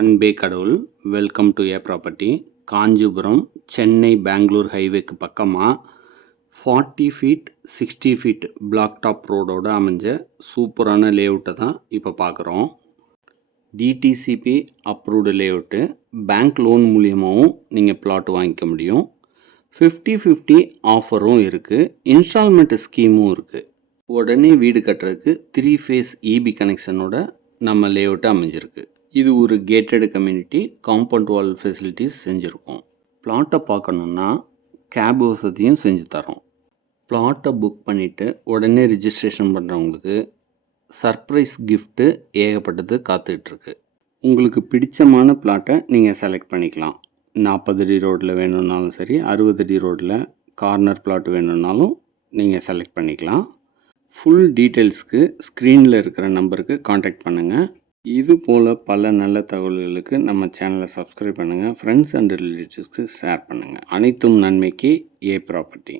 அன்பே கடவுள். Welcome to a property. Kanchipuram Chennai Bangalore ஹைவேக்கு பக்கமாக 40 ஃபீட் 60 ஃபீட் பிளாக் டாப் ரோடோடு அமைஞ்ச சூப்பரான லேஅவுட்டை தான் இப்போ பார்க்குறோம். DTCP approved layout. Bank loan மூலியமாகவும் நீங்கள் பிளாட் வாங்கிக்க முடியும். 50-50 ஆஃபரும் இருக்குது. இன்ஸ்டால்மெண்ட் ஸ்கீமும் இருக்குது. உடனே வீடு கட்டுறதுக்கு 3 ஃபேஸ் இபி கனெக்ஷனோட நம்ம லேஅவுட்டு அமைஞ்சிருக்கு. இது ஒரு gated community. Compound wall facilities செஞ்சுருக்கோம். பிளாட்டை பார்க்கணுன்னா கேப் வசதியும் செஞ்சு தரோம். பிளாட்டை புக் பண்ணிவிட்டு உடனே ரிஜிஸ்ட்ரேஷன் பண்ணுறவங்களுக்கு சர்ப்ரைஸ் கிஃப்ட்டு ஏகப்பட்டது காத்துக்கிட்டுருக்கு. உங்களுக்கு பிடிச்சமான பிளாட்டை நீங்கள் செலக்ட் பண்ணிக்கலாம். 40 அடி ரோட்டில் வேணும்னாலும் சரி, 60 அடி ரோட்டில் கார்னர் பிளாட் வேணும்னாலும் நீங்கள் செலக்ட் பண்ணிக்கலாம். ஃபுல் டீட்டெயில்ஸ்க்கு ஸ்க்ரீனில் இருக்கிற நம்பருக்கு காண்டாக்ட் பண்ணுங்கள். இது போல் பல நல்ல தகவல்களுக்கு நம்ம சேனலை சப்ஸ்கிரைப் பண்ணுங்கள். ஃப்ரெண்ட்ஸ் அண்ட் ரிலேட்டிவ்ஸ்க்கு ஷேர் பண்ணுங்கள். அனைத்தும் நன்மைக்கு ஏ ப்ராப்பர்ட்டி.